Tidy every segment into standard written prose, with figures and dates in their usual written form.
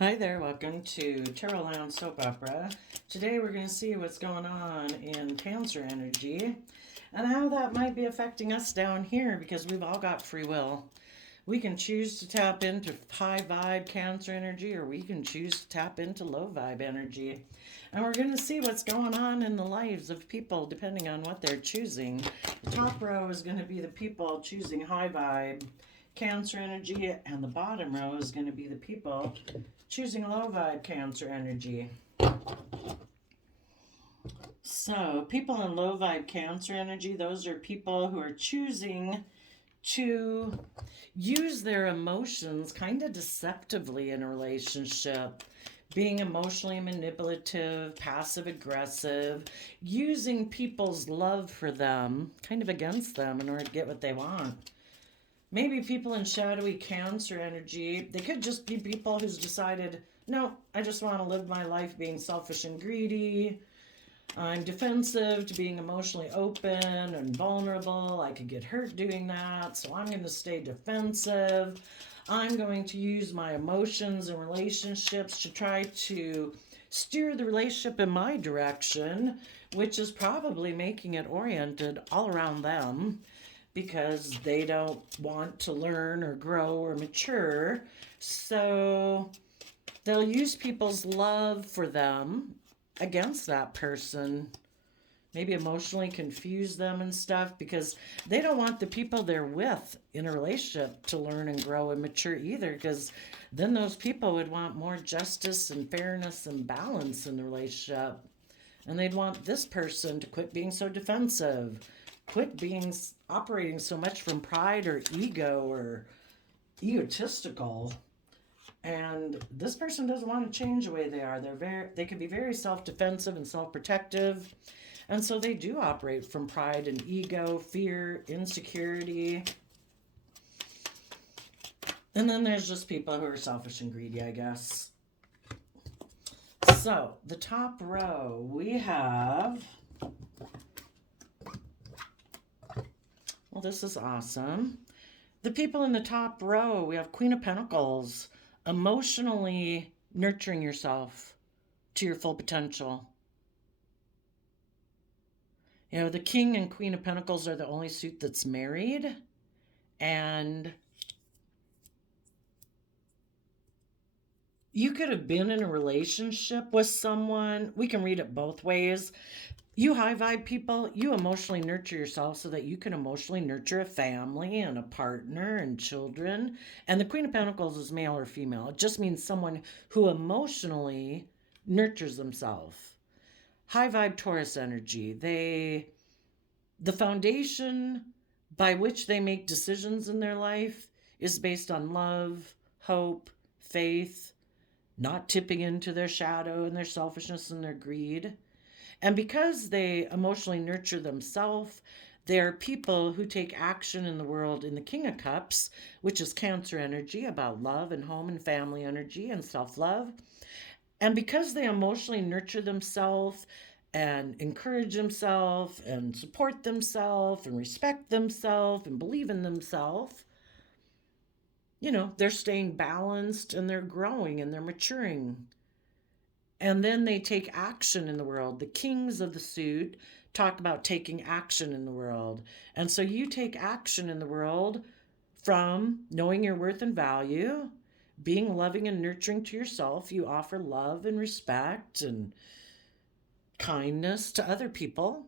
Hi there, welcome to Tarot Lounge Soap Opera. Today we're going to see what's going on in Cancer energy and how that might be affecting us down here because we've all got free will. We can choose to tap into high vibe Cancer energy or we can choose to tap into low vibe energy. And we're going to see what's going on in the lives of people depending on what they're choosing. The top row is going to be the people choosing high vibe Cancer energy, and the bottom row is going to be the people choosing low vibe Cancer energy. So, people in low vibe Cancer energy, those are people who are choosing to use their emotions kind of deceptively in a relationship. Being emotionally manipulative, passive aggressive, using people's love for them kind of against them in order to get what they want. Maybe people in shadowy Cancer energy, they could just be people who's decided, no, I just want to live my life being selfish and greedy. I'm defensive to being emotionally open and vulnerable. I could get hurt doing that, so I'm going to stay defensive. I'm going to use my emotions and relationships to try to steer the relationship in my direction, which is probably making it oriented all around them because they don't want to learn or grow or mature. So they'll use people's love for them against that person. Maybe emotionally confuse them and stuff because they don't want the people they're with in a relationship to learn and grow and mature either, because then those people would want more justice and fairness and balance in the relationship. And they'd want this person to quit being so defensive, quit being operating so much from pride or ego or egotistical. And this person doesn't want to change the way they are. They can be very self-defensive and self-protective. And so they do operate from pride and ego, fear, insecurity. And then there's just people who are selfish and greedy, I guess. So, the top row, we have, well, this is awesome. The people in the top row, we have Queen of Pentacles, emotionally nurturing yourself to your full potential. You know, the King and Queen of Pentacles are the only suit that's married. And you could have been in a relationship with someone. We can read it both ways. You high vibe people, you emotionally nurture yourself so that you can emotionally nurture a family and a partner and children. And the Queen of Pentacles is male or female. It just means someone who emotionally nurtures themselves. High vibe Taurus energy, the foundation by which they make decisions in their life is based on love, hope, faith, not tipping into their shadow and their selfishness and their greed. And because they emotionally nurture themselves, they are people who take action in the world in the King of Cups, which is Cancer energy, about love and home and family energy and self-love. And because they emotionally nurture themselves and encourage themselves and support themselves and respect themselves and believe in themselves, you know, they're staying balanced and they're growing and they're maturing. And then they take action in the world. The kings of the suit talk about taking action in the world. And so you take action in the world from knowing your worth and value, being loving and nurturing to yourself. You offer love and respect and kindness to other people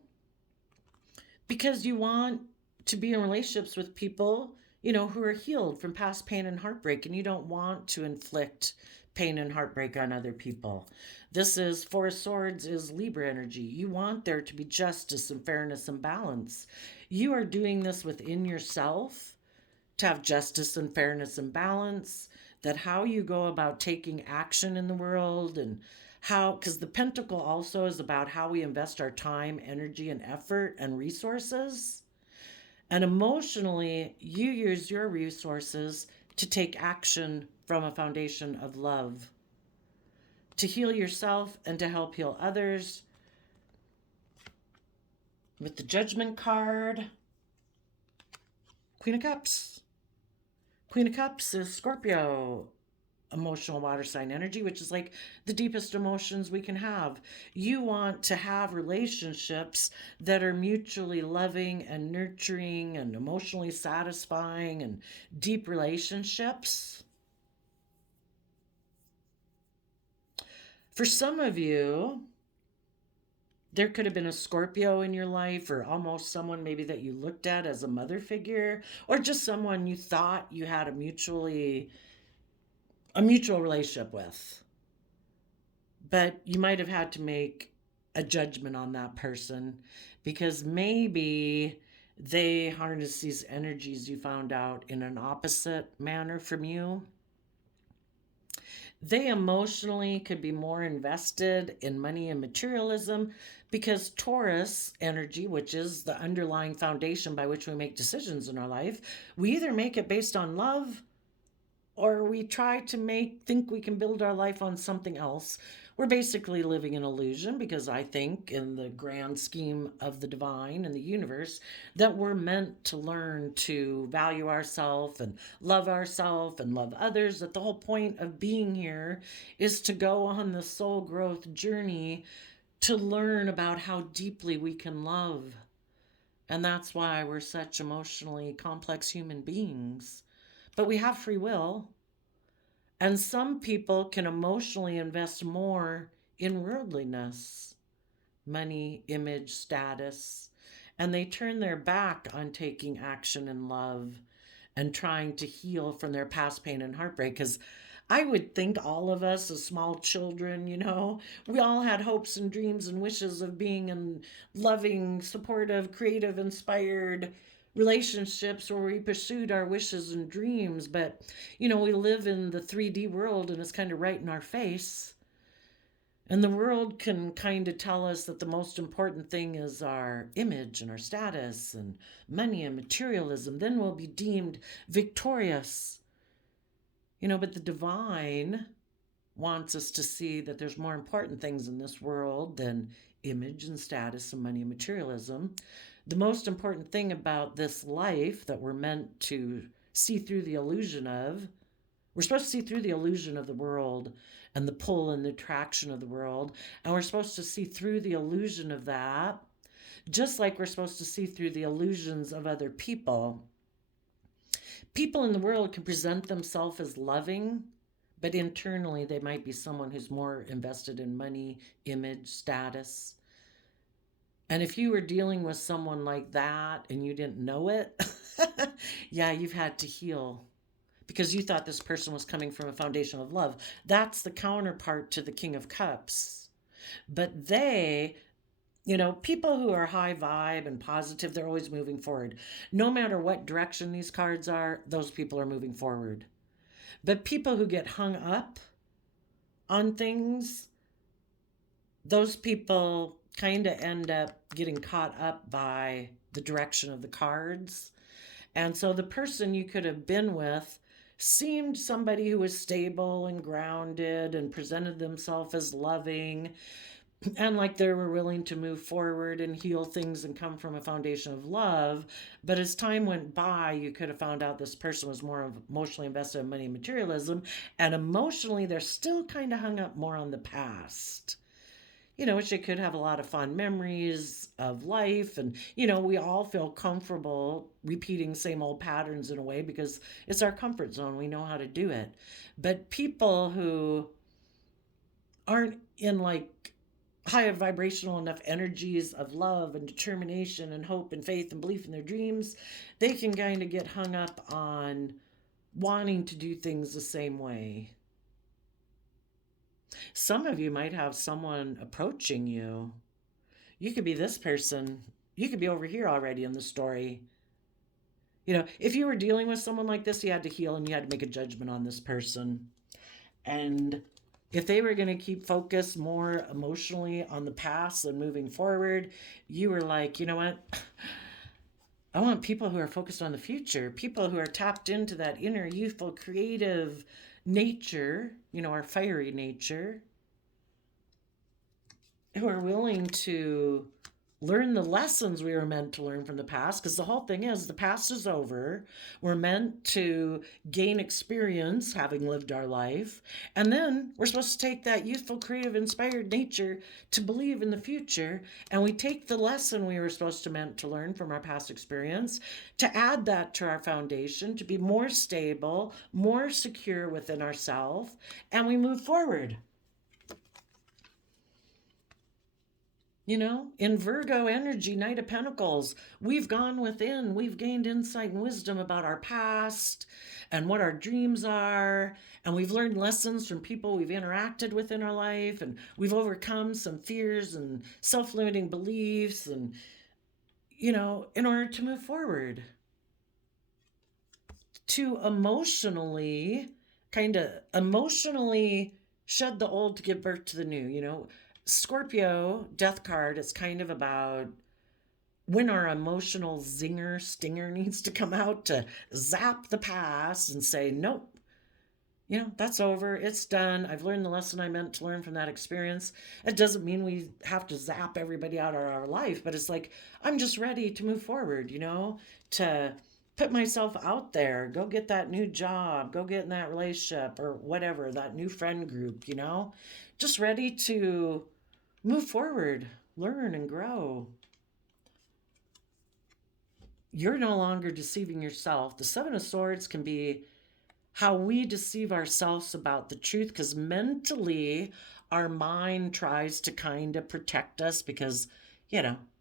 because you want to be in relationships with people, you know, who are healed from past pain and heartbreak, and you don't want to inflict pain and heartbreak on other people. This is Four of Swords is Libra energy. You want there to be justice and fairness and balance. You are doing this within yourself to have justice and fairness and balance, that how you go about taking action in the world and how, because the pentacle also is about how we invest our time, energy, and effort and resources. And emotionally, you use your resources to take action from a foundation of love, to heal yourself and to help heal others. With the Judgment card, Queen of Cups. Queen of Cups is Scorpio, emotional water sign energy, which is like the deepest emotions we can have. You want to have relationships that are mutually loving and nurturing and emotionally satisfying and deep relationships. For some of you, there could have been a Scorpio in your life, or almost someone maybe that you looked at as a mother figure, or just someone you thought you had a mutual relationship with. But you might have had to make a judgment on that person because maybe they harness these energies you found out in an opposite manner from you. They emotionally could be more invested in money and materialism because Taurus energy, which is the underlying foundation by which we make decisions in our life, we either make it based on love or we try to think we can build our life on something else. We're basically living an illusion because I think in the grand scheme of the divine and the universe that we're meant to learn to value ourselves and love others, that the whole point of being here is to go on the soul growth journey to learn about how deeply we can love. And that's why we're such emotionally complex human beings. But we have free will. And some people can emotionally invest more in worldliness, money, image, status, and they turn their back on taking action in love and trying to heal from their past pain and heartbreak. Because I would think all of us as small children, we all had hopes and dreams and wishes of being in loving, supportive, creative, inspired relationships where we pursued our wishes and dreams. But, we live in the 3D world and it's kind of right in our face. And the world can kind of tell us that the most important thing is our image and our status and money and materialism. Then we'll be deemed victorious. But the divine wants us to see that there's more important things in this world than image and status and money and materialism. The most important thing about this life that we're meant to see through the illusion of, we're supposed to see through the illusion of the world and the pull and the attraction of the world. And we're supposed to see through the illusion of that, just like we're supposed to see through the illusions of other people. People in the world can present themselves as loving, but internally they might be someone who's more invested in money, image, status. And if you were dealing with someone like that and you didn't know it, yeah, you've had to heal because you thought this person was coming from a foundation of love. That's the counterpart to the King of Cups. But they, people who are high vibe and positive, they're always moving forward. No matter what direction these cards are, those people are moving forward. But people who get hung up on things, those people kind of end up getting caught up by the direction of the cards. And so the person you could have been with seemed somebody who was stable and grounded and presented themselves as loving and like they were willing to move forward and heal things and come from a foundation of love. But as time went by, you could have found out this person was more emotionally invested in money and materialism, and emotionally they're still kind of hung up more on the past, which they could have a lot of fond memories of life. And, we all feel comfortable repeating same old patterns in a way because it's our comfort zone. We know how to do it. But people who aren't in like high vibrational enough energies of love and determination and hope and faith and belief in their dreams, they can kind of get hung up on wanting to do things the same way. Some of you might have someone approaching you. You could be this person. You could be over here already in the story. If you were dealing with someone like this, you had to heal and you had to make a judgment on this person. And if they were going to keep focused more emotionally on the past and moving forward, you were like, you know what? I want people who are focused on the future, people who are tapped into that inner youthful creative nature, our fiery nature, who are willing to learn the lessons we were meant to learn from the past, because the whole thing is the past is over. We're meant to gain experience having lived our life, and then we're supposed to take that youthful, creative, inspired nature to believe in the future, and we take the lesson we were supposed to meant to learn from our past experience to add that to our foundation to be more stable, more secure within ourselves, and we move forward. In Virgo energy, Knight of Pentacles, we've gone within, we've gained insight and wisdom about our past and what our dreams are. And we've learned lessons from people we've interacted with in our life. And we've overcome some fears and self limiting beliefs and, in order to move forward. To emotionally shed the old to give birth to the new. Scorpio death card is kind of about when our emotional stinger needs to come out to zap the past and say, nope, that's over. It's done. I've learned the lesson I meant to learn from that experience. It doesn't mean we have to zap everybody out of our life, but it's like, I'm just ready to move forward, to put myself out there, go get that new job, go get in that relationship or whatever, that new friend group, just ready to move forward, learn and grow. You're no longer deceiving yourself. The Seven of Swords can be how we deceive ourselves about the truth, because mentally our mind tries to kind of protect us because,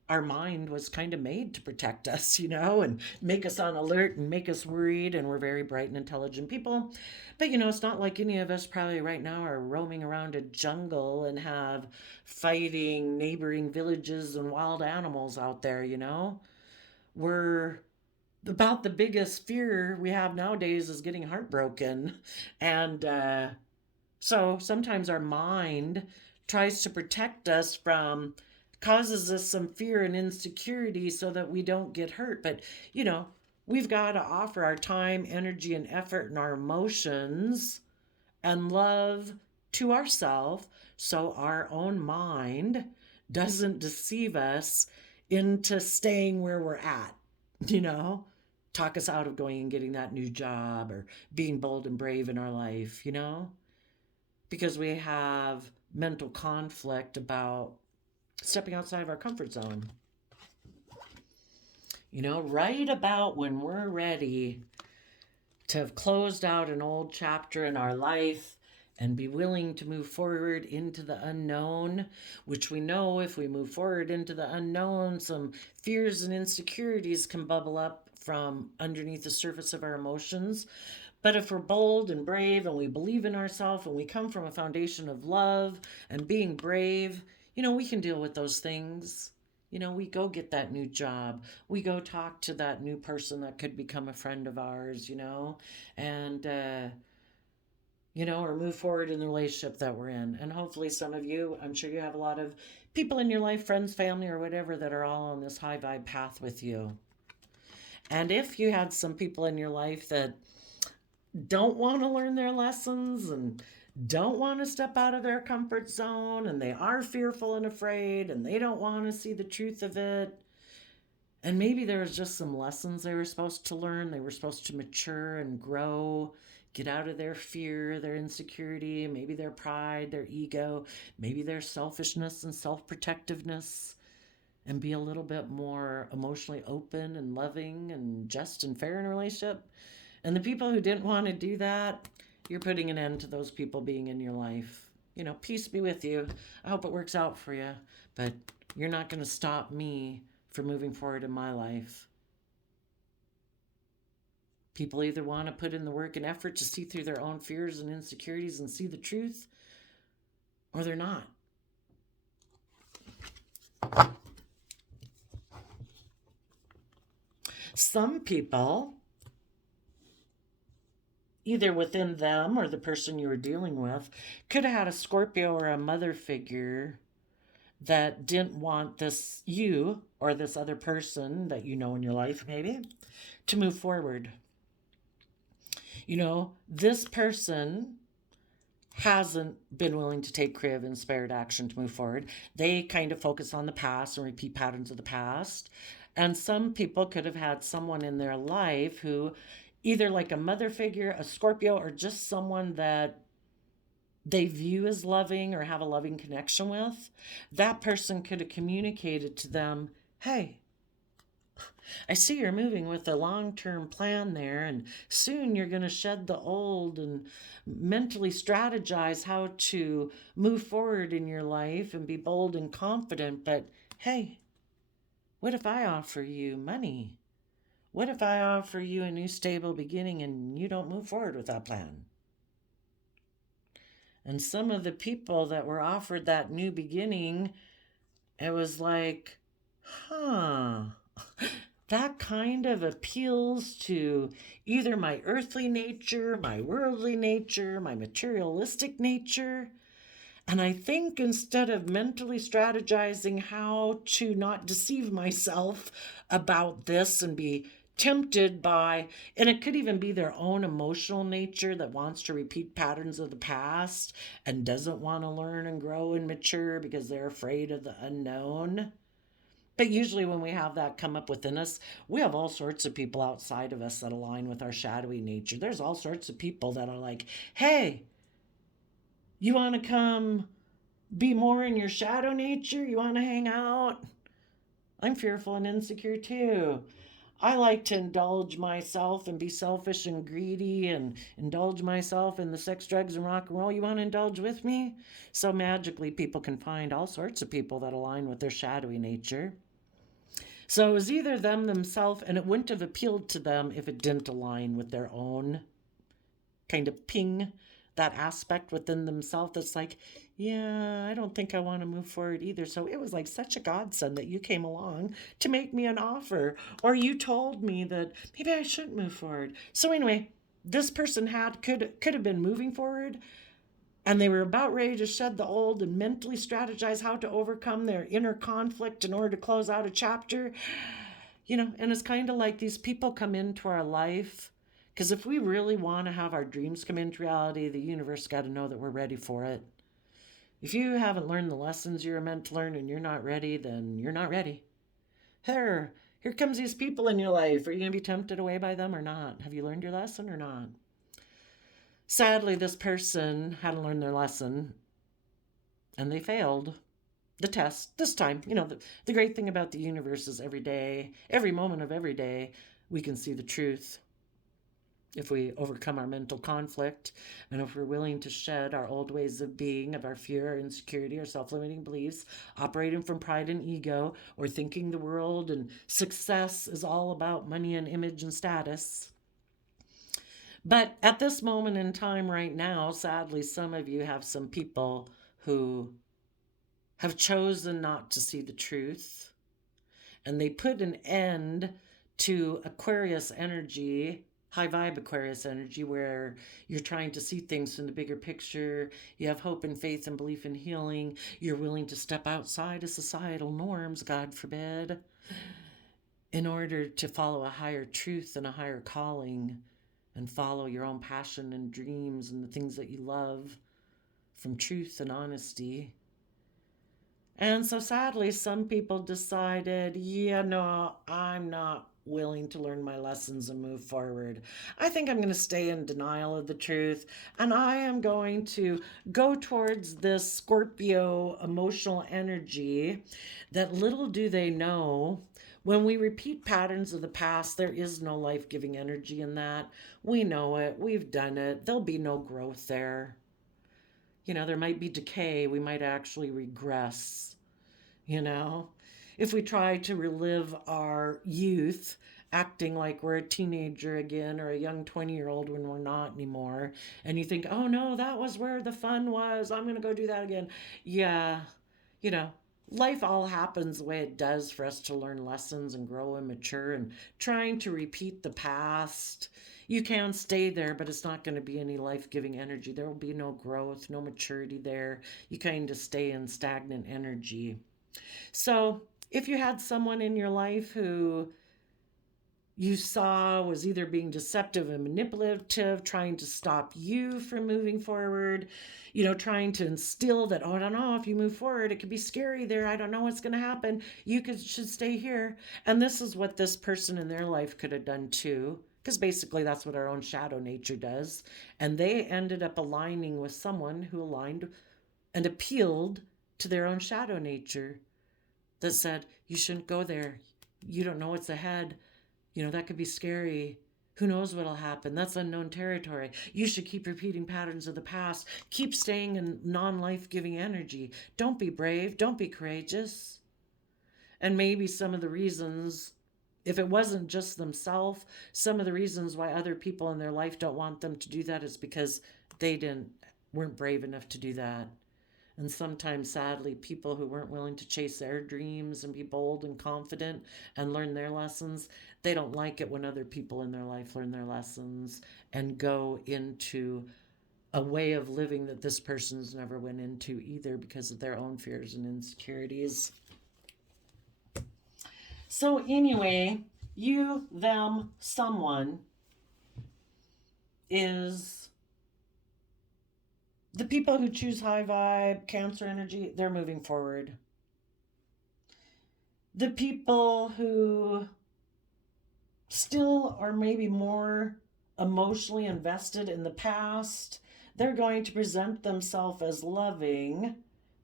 our mind was kind of made to protect us, and make us on alert and make us worried. And we're very bright and intelligent people. But, it's not like any of us probably right now are roaming around a jungle and have fighting neighboring villages and wild animals out there, We're about the biggest fear we have nowadays is getting heartbroken. And so sometimes our mind tries to protect us from, causes us some fear and insecurity so that we don't get hurt. But, we've got to offer our time, energy, and effort and our emotions and love to ourselves so our own mind doesn't deceive us into staying where we're at, talk us out of going and getting that new job or being bold and brave in our life, because we have mental conflict about stepping outside of our comfort zone. Right about when we're ready to have closed out an old chapter in our life and be willing to move forward into the unknown, which we know if we move forward into the unknown, some fears and insecurities can bubble up from underneath the surface of our emotions. But if we're bold and brave and we believe in ourselves and we come from a foundation of love and being brave, we can deal with those things. We go get that new job. We go talk to that new person that could become a friend of ours, and, or move forward in the relationship that we're in. And hopefully some of you, I'm sure you have a lot of people in your life, friends, family, or whatever, that are all on this high vibe path with you. And if you had some people in your life that don't want to learn their lessons and don't want to step out of their comfort zone, and they are fearful and afraid, and they don't want to see the truth of it, and maybe there was just some lessons they were supposed to learn, they were supposed to mature and grow, get out of their fear, their insecurity, maybe their pride, their ego, maybe their selfishness and self-protectiveness, and be a little bit more emotionally open and loving and just and fair in a relationship. And the people who didn't want to do that, you're putting an end to those people being in your life. Peace be with you. I hope it works out for you, but you're not going to stop me from moving forward in my life. People either want to put in the work and effort to see through their own fears and insecurities and see the truth, or they're not. Some people, either within them or the person you were dealing with, could have had a Scorpio or a mother figure that didn't want you or this other person that you know in your life maybe to move forward. This person hasn't been willing to take creative, inspired action to move forward. They kind of focus on the past and repeat patterns of the past. And some people could have had someone in their life who, either like a mother figure, a Scorpio, or just someone that they view as loving or have a loving connection with. That person could have communicated to them, hey, I see you're moving with a long term plan there, and soon you're going to shed the old and mentally strategize how to move forward in your life and be bold and confident. But hey, what if I offer you money? What if I offer you a new stable beginning and you don't move forward with that plan? And some of the people that were offered that new beginning, it was like, huh, that kind of appeals to either my earthly nature, my worldly nature, my materialistic nature. And I think instead of mentally strategizing how to not deceive myself about this and be tempted by, and it could even be their own emotional nature that wants to repeat patterns of the past and doesn't want to learn and grow and mature because they're afraid of the unknown. But usually, when we have that come up within us, we have all sorts of people outside of us that align with our shadowy nature. There's all sorts of people that are like, hey, you want to come be more in your shadow nature? You want to hang out? I'm fearful and insecure too. I like to indulge myself and be selfish and greedy and indulge myself in the sex, drugs, and rock and roll. You want to indulge with me? So magically, people can find all sorts of people that align with their shadowy nature. So it was either them, themself, and it wouldn't have appealed to them if it didn't align with their own kind of ping, that aspect within themselves that's like, yeah, I don't think I want to move forward either. So it was like such a godsend that you came along to make me an offer, or you told me that maybe I shouldn't move forward. So anyway, this person could have been moving forward, and they were about ready to shed the old and mentally strategize how to overcome their inner conflict in order to close out a chapter. And it's kind of like these people come into our life because if we really want to have our dreams come into reality, the universe got to know that we're ready for it. If you haven't learned the lessons you're meant to learn and you're not ready, then you're not ready. Here comes these people in your life. Are you going to be tempted away by them or not? Have you learned your lesson or not? Sadly, this person hadn't learned their lesson and they failed the test this time. The great thing about the universe is every day, every moment of every day, we can see the truth. If we overcome our mental conflict and if we're willing to shed our old ways of being, of our fear, our insecurity, our self-limiting beliefs, operating from pride and ego, or thinking the world and success is all about money and image and status. But at this moment in time right now, sadly, some of you have some people who have chosen not to see the truth, and they put an end to Aquarius energy, high vibe Aquarius energy, where you're trying to see things in the bigger picture. You have hope and faith and belief in healing. You're willing to step outside of societal norms, God forbid, in order to follow a higher truth and a higher calling and follow your own passion and dreams and the things that you love from truth and honesty. And so sadly, some people decided, yeah, no, I'm not willing to learn my lessons and move forward. I think I'm going to stay in denial of the truth, and I am going to go towards this Scorpio emotional energy that little do they know. When we repeat patterns of the past, there is no life-giving energy in that. We know it. We've done it. There'll be no growth there. There might be decay. We might actually regress. If we try to relive our youth, acting like we're a teenager again or a young 20-year-old when we're not anymore, and you think, oh no, that was where the fun was. I'm going to go do that again. Yeah, life all happens the way it does for us to learn lessons and grow and mature, and trying to repeat the past. You can stay there, but it's not going to be any life-giving energy. There will be no growth, no maturity there. You kind of stay in stagnant energy. So if you had someone in your life who you saw was either being deceptive and manipulative, trying to stop you from moving forward, trying to instill that, oh, I don't know, if you move forward, it could be scary there. I don't know what's going to happen. Should stay here. And this is what this person in their life could have done too. Because basically that's what our own shadow nature does. And they ended up aligning with someone who aligned and appealed to their own shadow nature that said, you shouldn't go there. You don't know what's ahead. That could be scary. Who knows what'll happen? That's unknown territory. You should keep repeating patterns of the past. Keep staying in non-life giving energy. Don't be brave. Don't be courageous. And maybe some of the reasons, if it wasn't just themselves, some of the reasons why other people in their life don't want them to do that is because they weren't brave enough to do that. And sometimes, sadly, people who weren't willing to chase their dreams and be bold and confident and learn their lessons, they don't like it when other people in their life learn their lessons and go into a way of living that this person's never went into either because of their own fears and insecurities. So anyway, you, them, someone is the people who choose high vibe, Cancer energy, they're moving forward. The people who still are maybe more emotionally invested in the past, they're going to present themselves as loving.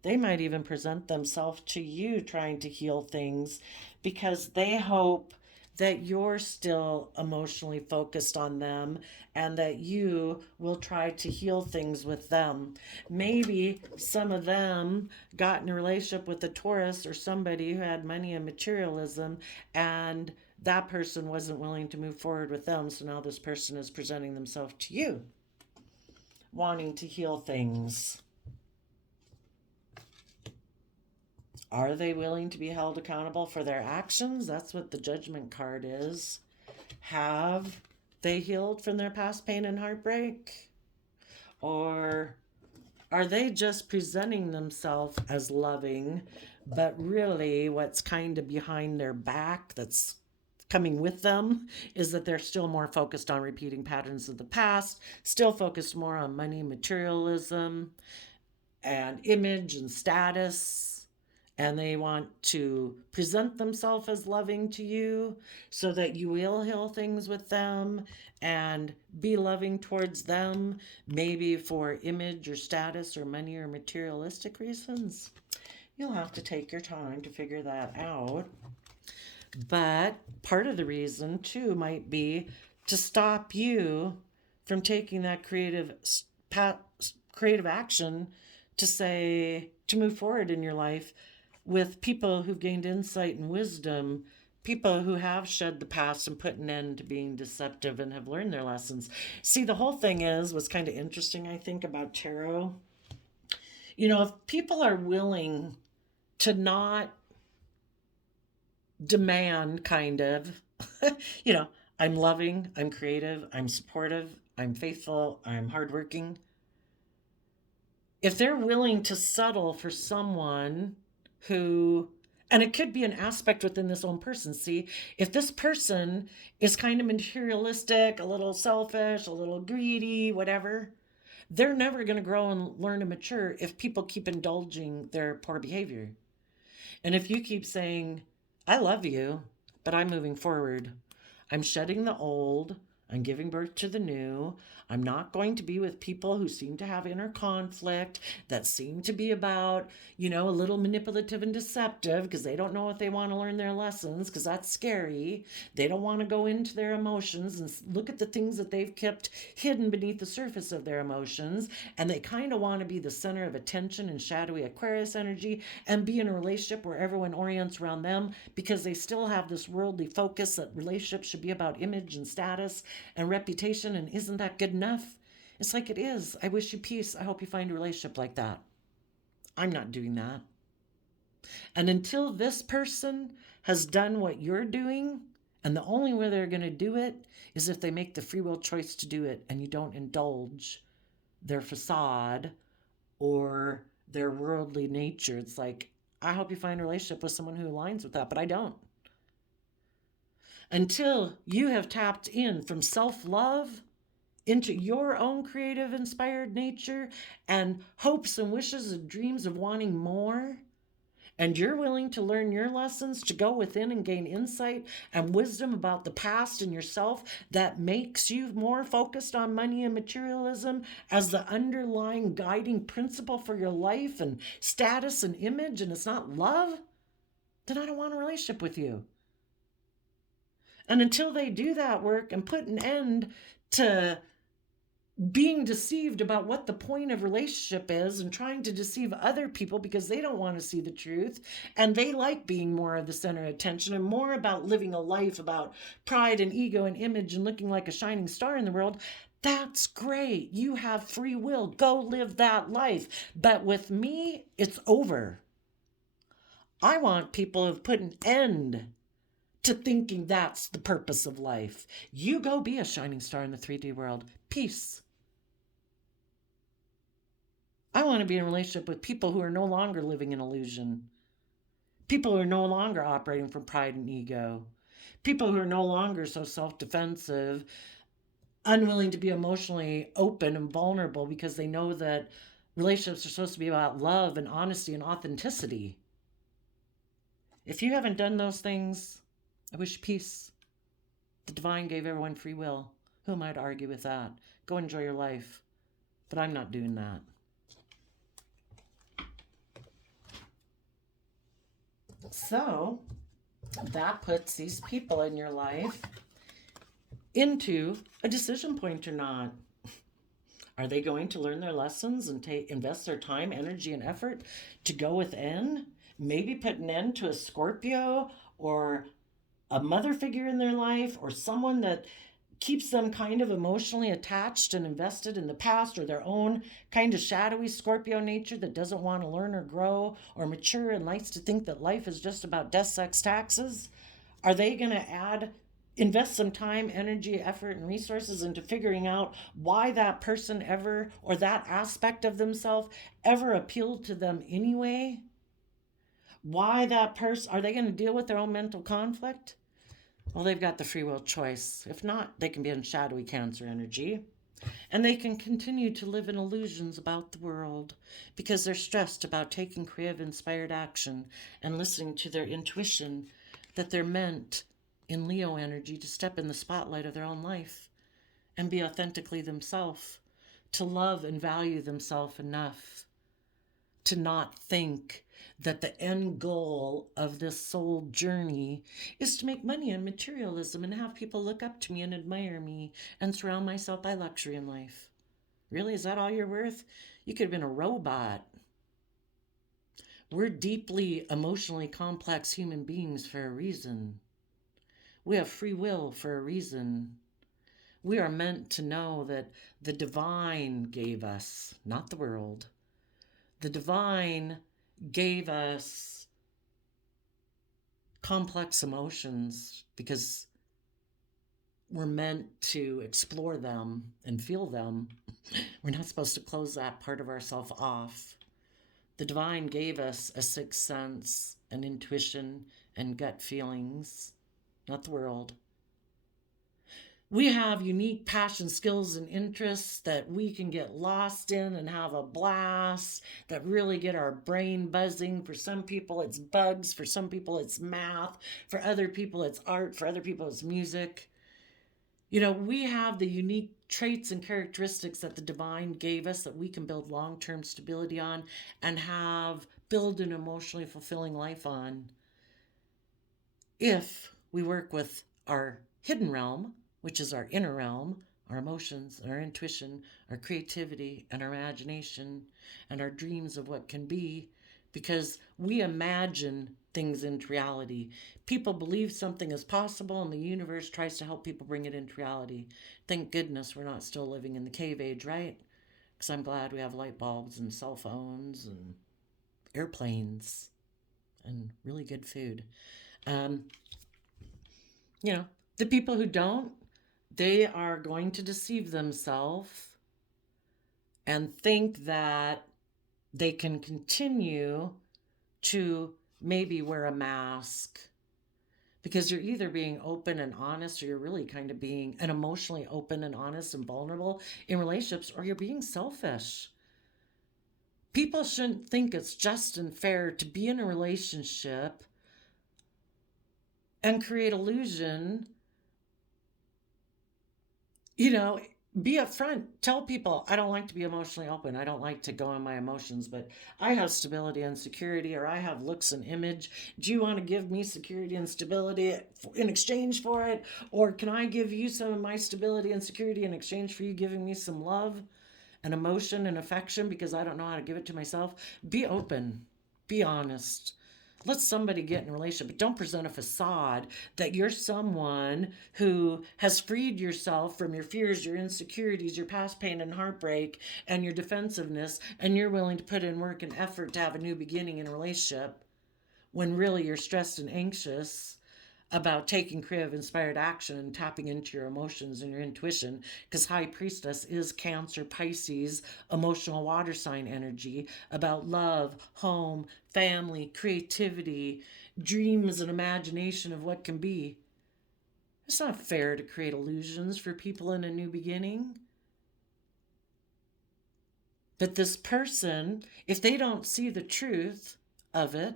They might even present themselves to you trying to heal things because they hope that you're still emotionally focused on them and that you will try to heal things with them. Maybe some of them got in a relationship with a Taurus or somebody who had money and materialism, and that person wasn't willing to move forward with them. So now this person is presenting themselves to you, wanting to heal things. Are they willing to be held accountable for their actions? That's what the Judgment card is. Have they healed from their past pain and heartbreak? Or are they just presenting themselves as loving, but really what's kind of behind their back that's coming with them is that they're still more focused on repeating patterns of the past, still focused more on money, materialism, and image and status, and they want to present themselves as loving to you so that you will heal things with them and be loving towards them, maybe for image or status or money or materialistic reasons. You'll have to take your time to figure that out. But part of the reason too might be to stop you from taking that creative action to move forward in your life with people who've gained insight and wisdom, people who have shed the past and put an end to being deceptive and have learned their lessons. See, the whole thing was kind of interesting, I think, about tarot. If people are willing to not demand kind of, I'm loving, I'm creative, I'm supportive, I'm faithful, I'm hardworking. If they're willing to settle for someone who, and it could be an aspect within this own person. See, if this person is kind of materialistic, a little selfish, a little greedy, whatever, they're never going to grow and learn and mature if people keep indulging their poor behavior. And if you keep saying, I love you, but I'm moving forward, I'm shedding the old, I'm giving birth to the new. I'm not going to be with people who seem to have inner conflict, that seem to be about, a little manipulative and deceptive because they don't know if they want to learn their lessons because that's scary. They don't want to go into their emotions and look at the things that they've kept hidden beneath the surface of their emotions. And they kind of want to be the center of attention and shadowy Aquarius energy and be in a relationship where everyone orients around them because they still have this worldly focus that relationships should be about image and status and reputation, and isn't that good enough? It's like it is. I wish you peace. I hope you find a relationship like that. I'm not doing that. And until this person has done what you're doing, and the only way they're going to do it is if they make the free will choice to do it and you don't indulge their facade or their worldly nature. It's like, I hope you find a relationship with someone who aligns with that, but I don't. until you have tapped in from self-love into your own creative, inspired nature and hopes and wishes and dreams of wanting more, and you're willing to learn your lessons, to go within and gain insight and wisdom about the past and yourself that makes you more focused on money and materialism as the underlying guiding principle for your life and status and image, and it's not love, then I don't want a relationship with you. And until they do that work and put an end to being deceived about what the point of relationship is and trying to deceive other people because they don't want to see the truth and they like being more of the center of attention and more about living a life about pride and ego and image and looking like a shining star in the world, that's great. You have free will. Go live that life. But with me, it's over. I want people who've put an end to thinking that's the purpose of life. You go be a shining star in the 3D world. Peace. I want to be in a relationship with people who are no longer living in illusion. People who are no longer operating from pride and ego. People who are no longer so self-defensive, unwilling to be emotionally open and vulnerable because they know that relationships are supposed to be about love and honesty and authenticity. If you haven't done those things, I wish you peace. The divine gave everyone free will. Who am I to argue with that? Go enjoy your life. But I'm not doing that. So that puts these people in your life into a decision point or not. Are they going to learn their lessons and invest their time, energy, and effort to go within? Maybe put an end to a Scorpio or a mother figure in their life or someone that keeps them kind of emotionally attached and invested in the past, or their own kind of shadowy Scorpio nature that doesn't want to learn or grow or mature and likes to think that life is just about death, sex, taxes. Are they going to invest some time, energy, effort, and resources into figuring out why that person ever, or that aspect of themselves ever appealed to them anyway? Why that person, are they going to deal with their own mental conflict? Well, they've got the free will choice. If not, they can be in shadowy Cancer energy. And they can continue to live in illusions about the world because they're stressed about taking creative, inspired action and listening to their intuition that they're meant in Leo energy to step in the spotlight of their own life and be authentically themselves, to love and value themselves enough to not think that the end goal of this soul journey is to make money and materialism and have people look up to me and admire me and surround myself by luxury in life. Really, is that all you're worth? You could have been a robot. We're deeply emotionally complex human beings for a reason. We have free will for a reason. We are meant to know that the divine gave us, not the world. The divine gave us complex emotions because we're meant to explore them and feel them. We're not supposed to close that part of ourselves off. The divine gave us a sixth sense and intuition and gut feelings, not the world. We have unique passion, skills, and interests that we can get lost in and have a blast, that really get our brain buzzing. For some people, it's bugs. For some people, it's math. For other people, it's art. For other people, it's music. You know, we have the unique traits and characteristics that the divine gave us that we can build long-term stability on and build an emotionally fulfilling life on if we work with our hidden realm, which is our inner realm, our emotions, our intuition, our creativity, and our imagination, and our dreams of what can be, because we imagine things into reality. People believe something is possible, and the universe tries to help people bring it into reality. Thank goodness we're not still living in the cave age, right? Because I'm glad we have light bulbs and cell phones and airplanes and really good food. You know, the people who don't, they are going to deceive themselves and think that they can continue to maybe wear a mask because you're either being open and honest, or you're really kind of being an emotionally open and honest and vulnerable in relationships, or you're being selfish. People shouldn't think it's just and fair to be in a relationship and create illusion. You know, be upfront. Tell people, I don't like to be emotionally open. I don't like to go on my emotions, but I have stability and security, or I have looks and image. Do you want to give me security and stability in exchange for it? Or can I give you some of my stability and security in exchange for you giving me some love and emotion and affection, because I don't know how to give it to myself? Be open, be honest. Let somebody get in a relationship, but don't present a facade that you're someone who has freed yourself from your fears, your insecurities, your past pain and heartbreak, and your defensiveness, and you're willing to put in work and effort to have a new beginning in a relationship, when really you're stressed and anxious about taking creative inspired action and tapping into your emotions and your intuition, because high priestess is Cancer, Pisces, emotional water sign energy, about love, home, family, creativity, dreams and imagination of what can be. It's not fair to create illusions for people in a new beginning. But this person, if they don't see the truth of it,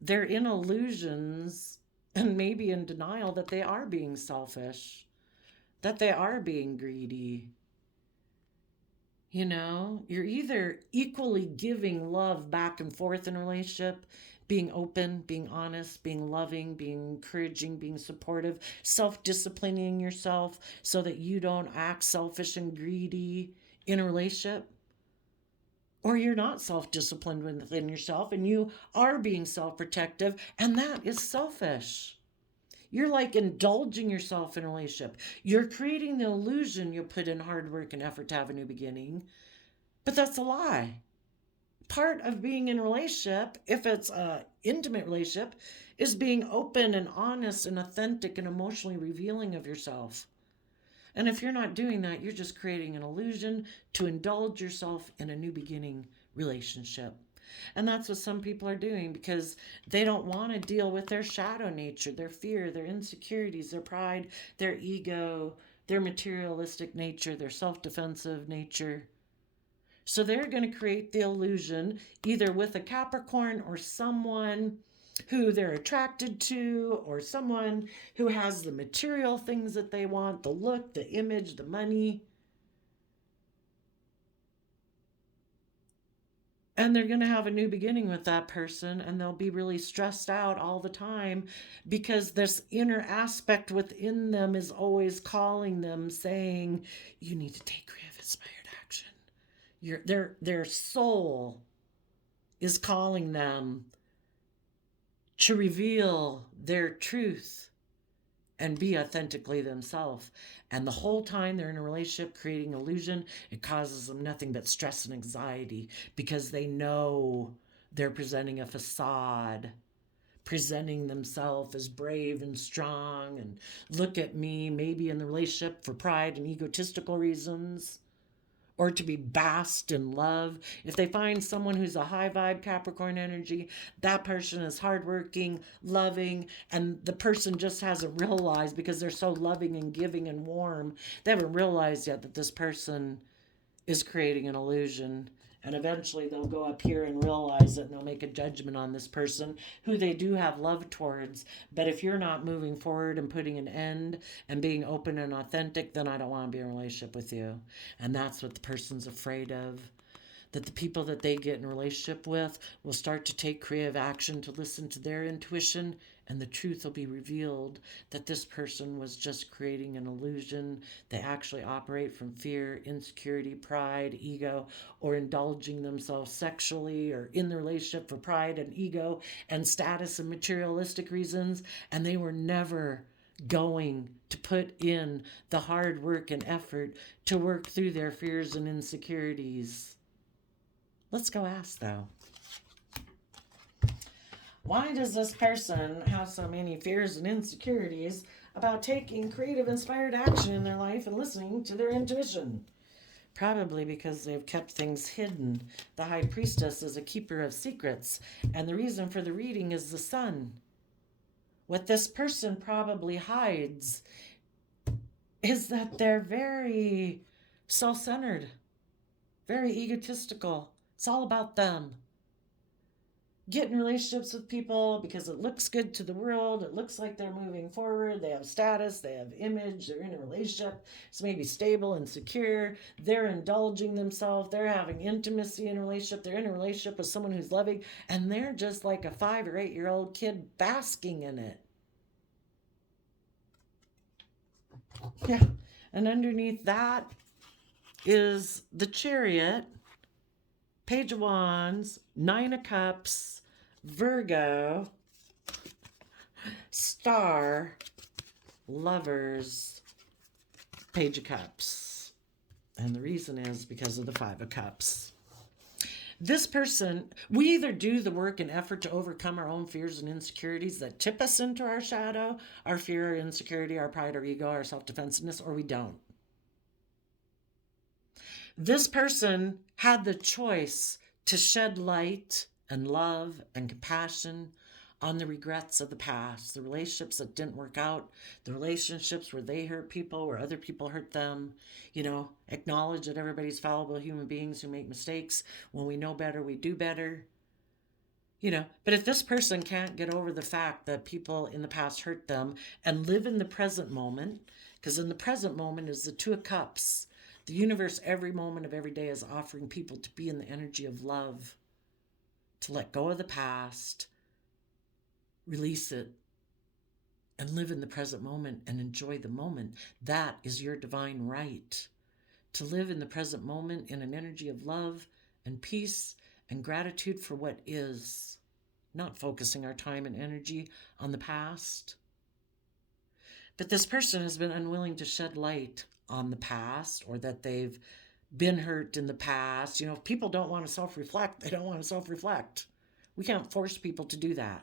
they're in illusions and maybe in denial that they are being selfish, that they are being greedy. You know, you're either equally giving love back and forth in a relationship, being open, being honest, being loving, being encouraging, being supportive, self-disciplining yourself so that you don't act selfish and greedy in a relationship. Or you're not self-disciplined within yourself and you are being self-protective, and that is selfish. You're like indulging yourself in a relationship. You're creating the illusion you'll put in hard work and effort to have a new beginning, but that's a lie. Part of being in a relationship, if it's an intimate relationship, is being open and honest and authentic and emotionally revealing of yourself. And if you're not doing that, you're just creating an illusion to indulge yourself in a new beginning relationship. And that's what some people are doing, because they don't want to deal with their shadow nature, their fear, their insecurities, their pride, their ego, their materialistic nature, their self defensive nature. So they're going to create the illusion either with a Capricorn or someone who they're attracted to, or someone who has the material things that they want, the look, the image, the money. And they're going to have a new beginning with that person, and they'll be really stressed out all the time because this inner aspect within them is always calling them, saying, you need to take creative inspired action. Their soul is calling them to reveal their truth and be authentically themselves. And the whole time they're in a relationship creating illusion, it causes them nothing but stress and anxiety, because they know they're presenting a facade, presenting themselves as brave and strong, and look at me, maybe in the relationship for pride and egotistical reasons, or to be basked in love. If they find someone who's a high vibe Capricorn energy, that person is hardworking, loving, and the person just hasn't realized, because they're so loving and giving and warm, they haven't realized yet that this person is creating an illusion. And eventually they'll go up here and realize it, and they'll make a judgment on this person who they do have love towards. But if you're not moving forward and putting an end and being open and authentic, then I don't want to be in a relationship with you. And that's what the person's afraid of. That the people that they get in a relationship with will start to take creative action to listen to their intuition, and the truth will be revealed that this person was just creating an illusion. They actually operate from fear, insecurity, pride, ego, or indulging themselves sexually or in the relationship for pride and ego and status and materialistic reasons. And they were never going to put in the hard work and effort to work through their fears and insecurities. Let's go ask, though. Why does this person have so many fears and insecurities about taking creative, inspired action in their life and listening to their intuition? Probably because they've kept things hidden. The High Priestess is a keeper of secrets, and the reason for the reading is the sun. What this person probably hides is that they're very self centered, very egotistical. It's all about them. Get in relationships with people because it looks good to the world. It looks like they're moving forward. They have status, they have image, they're in a relationship. It's maybe stable and secure. They're indulging themselves. They're having intimacy in a relationship. They're in a relationship with someone who's loving, and they're just like a 5 or 8-year-old kid basking in it. Yeah. And underneath that is the Chariot, Page of Wands, 9 of Cups, Virgo, Star, Lovers, Page of Cups. And the reason is because of the 5 of Cups. This person, we either do the work and effort to overcome our own fears and insecurities that tip us into our shadow, our fear, our insecurity, our pride, our ego, our self-defensiveness, or we don't. This person had the choice to shed light and love and compassion on the regrets of the past, the relationships that didn't work out, the relationships where they hurt people, where other people hurt them. Acknowledge that everybody's fallible human beings who make mistakes. When we know better, we do better. But if this person can't get over the fact that people in the past hurt them and live in the present moment, because in the present moment is the 2 of Cups. The universe, every moment of every day, is offering people to be in the energy of love, to let go of the past, release it, and live in the present moment and enjoy the moment. That is your divine right. To live in the present moment in an energy of love and peace and gratitude for what is, not focusing our time and energy on the past. But this person has been unwilling to shed light on the past, or that they've been hurt in the past. If people don't want to self-reflect, they don't want to self-reflect. We can't force people to do that.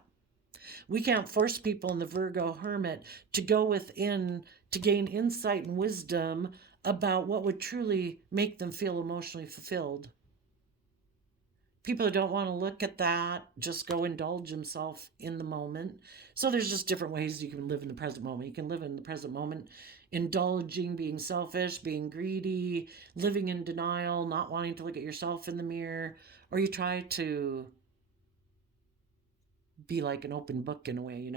We can't force people in the Virgo Hermit to go within to gain insight and wisdom about what would truly make them feel emotionally fulfilled. People who don't want to look at that just go indulge themselves in the moment. So there's just different ways you can live in the present moment. You can live in the present moment indulging, being selfish, being greedy, living in denial, not wanting to look at yourself in the mirror, or you try to be like an open book in a way,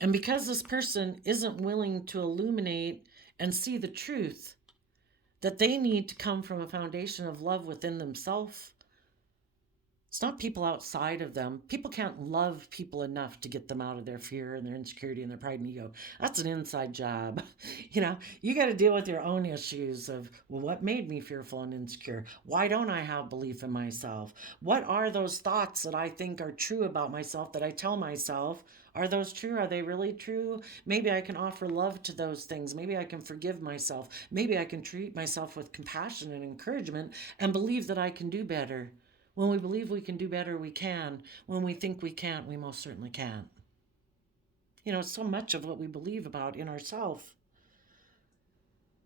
And because this person isn't willing to illuminate and see the truth that they need to come from a foundation of love within themselves, it's not people outside of them. People can't love people enough to get them out of their fear and their insecurity and their pride and ego. That's an inside job. You got to deal with your own issues of, well, what made me fearful and insecure? Why don't I have belief in myself? What are those thoughts that I think are true about myself that I tell myself? Are those true? Are they really true? Maybe I can offer love to those things. Maybe I can forgive myself. Maybe I can treat myself with compassion and encouragement and believe that I can do better. When we believe we can do better, we can. When we think we can't, we most certainly can't. So much of what we believe about in ourselves.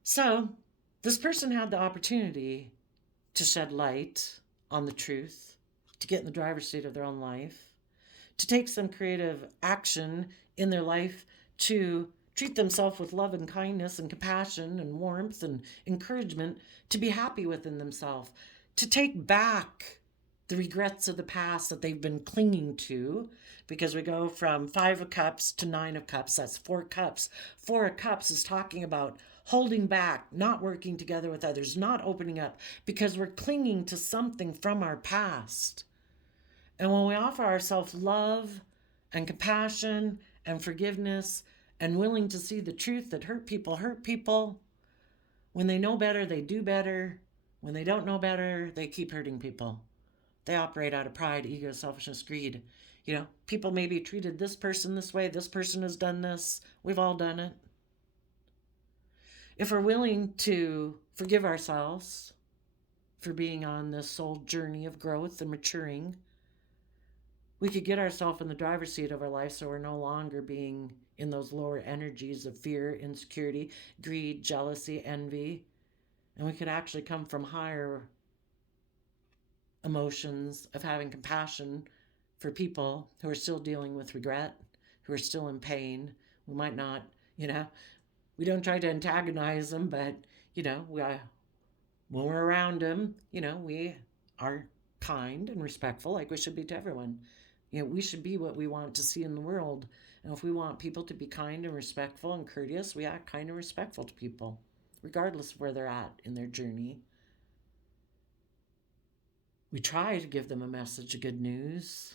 So, this person had the opportunity to shed light on the truth, to get in the driver's seat of their own life, to take some creative action in their life to treat themselves with love and kindness and compassion and warmth and encouragement, to be happy within themselves, to take back the regrets of the past that they've been clinging to, because we go from 5 of Cups to 9 of Cups. That's 4 cups. 4 of Cups is talking about holding back, not working together with others, not opening up, because we're clinging to something from our past. And when we offer ourselves love and compassion and forgiveness and willing to see the truth that hurt people, when they know better, they do better. When they don't know better, they keep hurting people. They operate out of pride, ego, selfishness, greed. People maybe treated this person this way. This person has done this. We've all done it. If we're willing to forgive ourselves for being on this soul journey of growth and maturing, we could get ourselves in the driver's seat of our life so we're no longer being in those lower energies of fear, insecurity, greed, jealousy, envy. And we could actually come from higher emotions of having compassion for people who are still dealing with regret, who are still in pain. We might not, we don't try to antagonize them, but, when we're around them, we are kind and respectful like we should be to everyone. We should be what we want to see in the world. And if we want people to be kind and respectful and courteous, we act kind and respectful to people, regardless of where they're at in their journey. We try to give them a message of good news,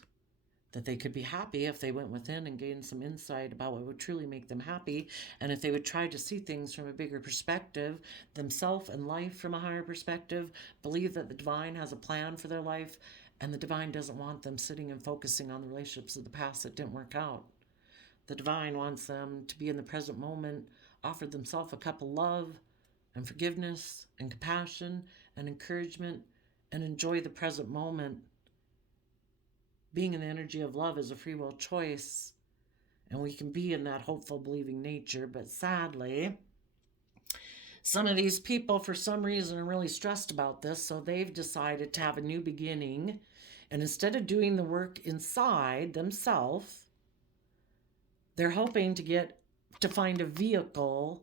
that they could be happy if they went within and gained some insight about what would truly make them happy. And if they would try to see things from a bigger perspective, themself and life from a higher perspective, believe that the divine has a plan for their life, and the divine doesn't want them sitting and focusing on the relationships of the past that didn't work out. The divine wants them to be in the present moment, offer themselves a cup of love and forgiveness and compassion and encouragement, and enjoy the present moment. Being in the energy of love is a free will choice, and we can be in that hopeful, believing nature. But sadly, some of these people, for some reason, are really stressed about this, so they've decided to have a new beginning. And instead of doing the work inside themselves, they're hoping to find a vehicle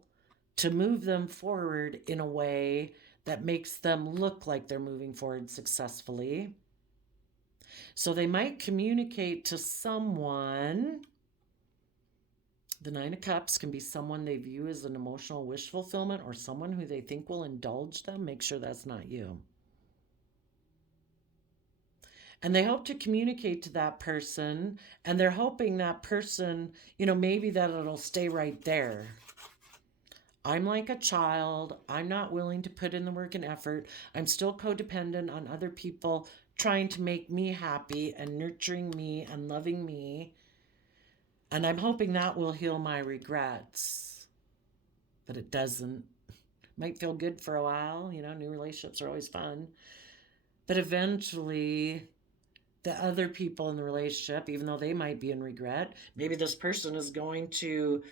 to move them forward in a way that makes them look like they're moving forward successfully. So they might communicate to someone. The Nine of Cups can be someone they view as an emotional wish fulfillment, or someone who they think will indulge them. Make sure that's not you. And they hope to communicate to that person, and they're hoping that person, maybe that it'll stay right there. I'm like a child. I'm not willing to put in the work and effort. I'm still codependent on other people trying to make me happy and nurturing me and loving me. And I'm hoping that will heal my regrets. But it doesn't. Might feel good for a while. New relationships are always fun. But eventually, the other people in the relationship, even though they might be in regret, maybe this person is going to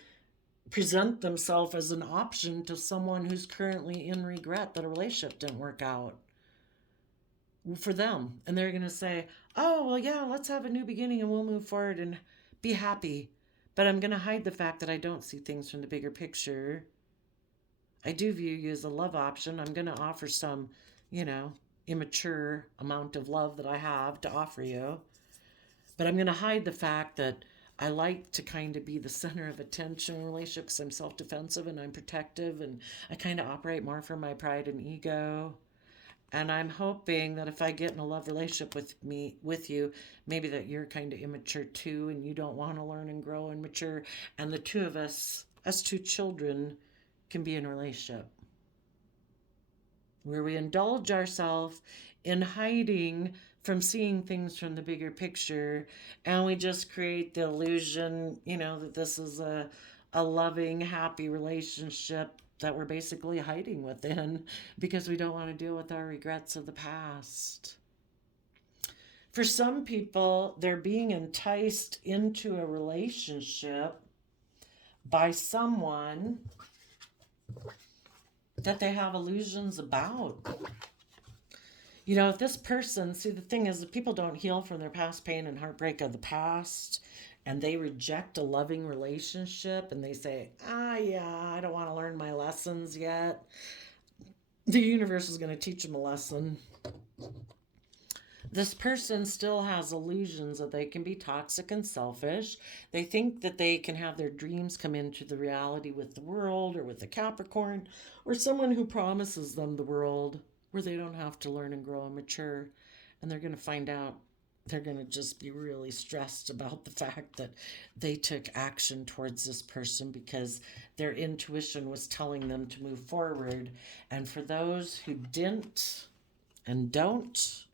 present themselves as an option to someone who's currently in regret that a relationship didn't work out for them. And they're going to say, oh, well, yeah, let's have a new beginning and we'll move forward and be happy. But I'm going to hide the fact that I don't see things from the bigger picture. I do view you as a love option. I'm going to offer some, immature amount of love that I have to offer you. But I'm going to hide the fact that I like to kind of be the center of attention in relationships because I'm self-defensive and I'm protective, and I kind of operate more from my pride and ego. And I'm hoping that if I get in a love relationship with you, maybe that you're kind of immature too, and you don't want to learn and grow and mature. And the two of us, as two children, can be in a relationship where we indulge ourselves in hiding from seeing things from the bigger picture, and we just create the illusion, that this is a loving, happy relationship that we're basically hiding within because we don't want to deal with our regrets of the past. For some people, they're being enticed into a relationship by someone that they have illusions about. If this person, see, the thing is that people don't heal from their past pain and heartbreak of the past, and they reject a loving relationship and they say, yeah, I don't want to learn my lessons yet. The universe is going to teach them a lesson. This person still has illusions that they can be toxic and selfish. They think that they can have their dreams come into the reality with the world or with the Capricorn or someone who promises them the world where they don't have to learn and grow and mature. And they're going to find out they're going to just be really stressed about the fact that they took action towards this person because their intuition was telling them to move forward. And for those who didn't and don't,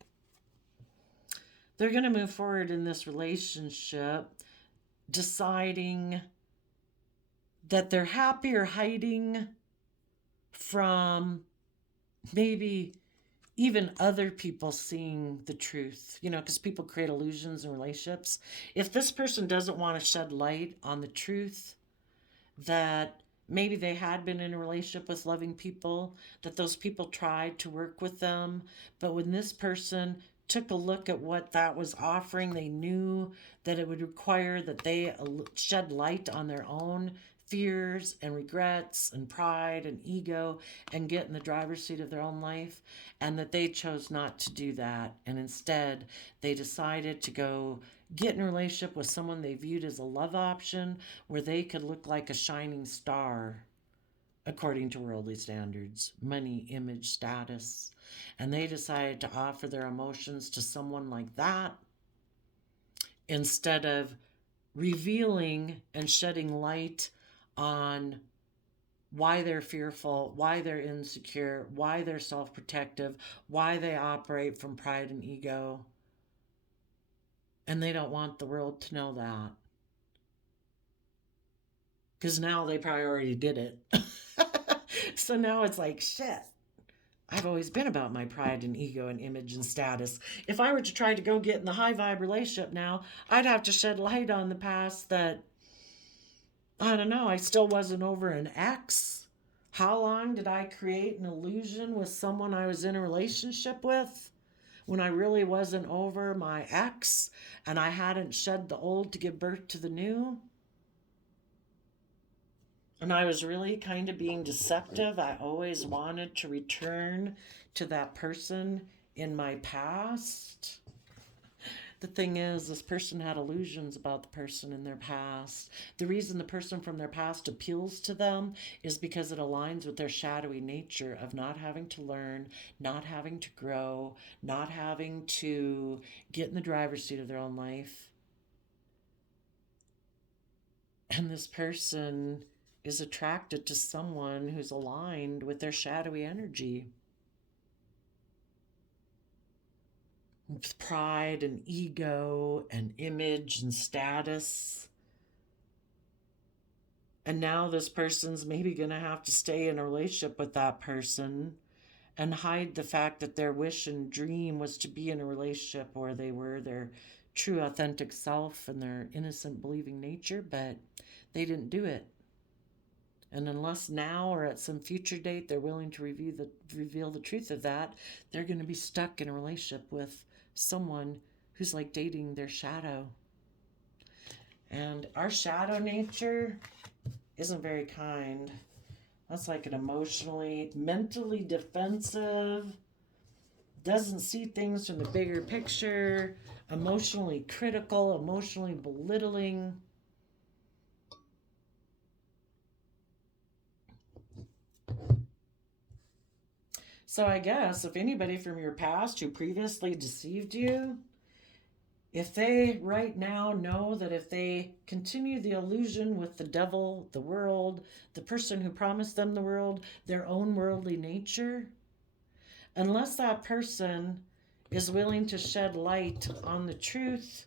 they're going to move forward in this relationship deciding that they're happy or hiding from maybe even other people seeing the truth, because people create illusions in relationships. If this person doesn't want to shed light on the truth that maybe they had been in a relationship with loving people, that those people tried to work with them, but when this person took a look at what that was offering, they knew that it would require that they shed light on their own fears and regrets and pride and ego and get in the driver's seat of their own life, and that they chose not to do that. And instead, they decided to go get in a relationship with someone they viewed as a love option where they could look like a shining star according to worldly standards, money, image, status. And they decided to offer their emotions to someone like that instead of revealing and shedding light on why they're fearful, why they're insecure, why they're self protective, why they operate from pride and ego. And they don't want the world to know that. Because now they probably already did it. So now it's like, shit, I've always been about my pride and ego and image and status. If I were to try to go get in the high vibe relationship now, I'd have to shed light on the past that, I don't know, I still wasn't over an ex. How long did I create an illusion with someone I was in a relationship with when I really wasn't over my ex and I hadn't shed the old to give birth to the new? And I was really kind of being deceptive. I always wanted to return to that person in my past. The thing is, this person had illusions about the person in their past. The reason the person from their past appeals to them is because it aligns with their shadowy nature of not having to learn, not having to grow, not having to get in the driver's seat of their own life. And this person is attracted to someone who's aligned with their shadowy energy, with pride and ego and image and status. And now this person's maybe going to have to stay in a relationship with that person and hide the fact that their wish and dream was to be in a relationship where they were their true authentic self and their innocent believing nature, but they didn't do it. And unless now or at some future date they're willing to reveal the truth of that, they're going to be stuck in a relationship with someone who's like dating their shadow. And our shadow nature isn't very kind. That's like an emotionally, mentally defensive, doesn't see things from the bigger picture, emotionally critical, emotionally belittling. So I guess if anybody from your past who previously deceived you, if they right now know that if they continue the illusion with the devil, the world, the person who promised them the world, their own worldly nature, unless that person is willing to shed light on the truth